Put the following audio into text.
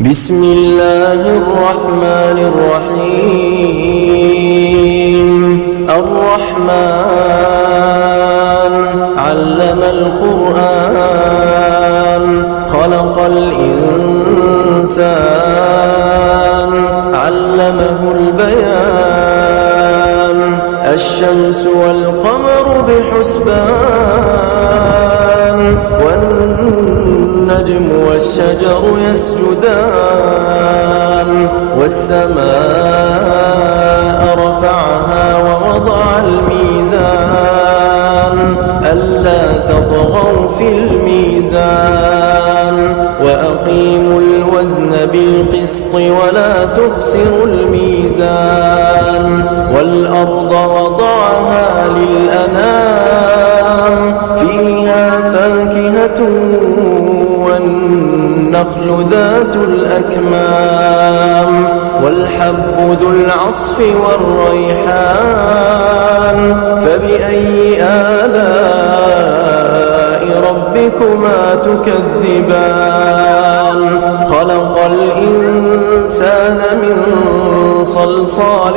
بسم الله الرحمن الرحيم. الرحمن علم القرآن خلق الإنسان علمه البيان الشمس والقمر بحسبان والنجم والشجر يسجدان والسماء رفعها ووضع الميزان ألا تطغوا في الميزان وأقيموا الوزن بالقسط ولا تخسروا الميزان والأرض وضعها للأنام فيها فاكهة والنخل ذات الأكمام والحب ذو العصف والريحان فبأي آلاء ربكما تكذبان خلق الإنسان من صلصال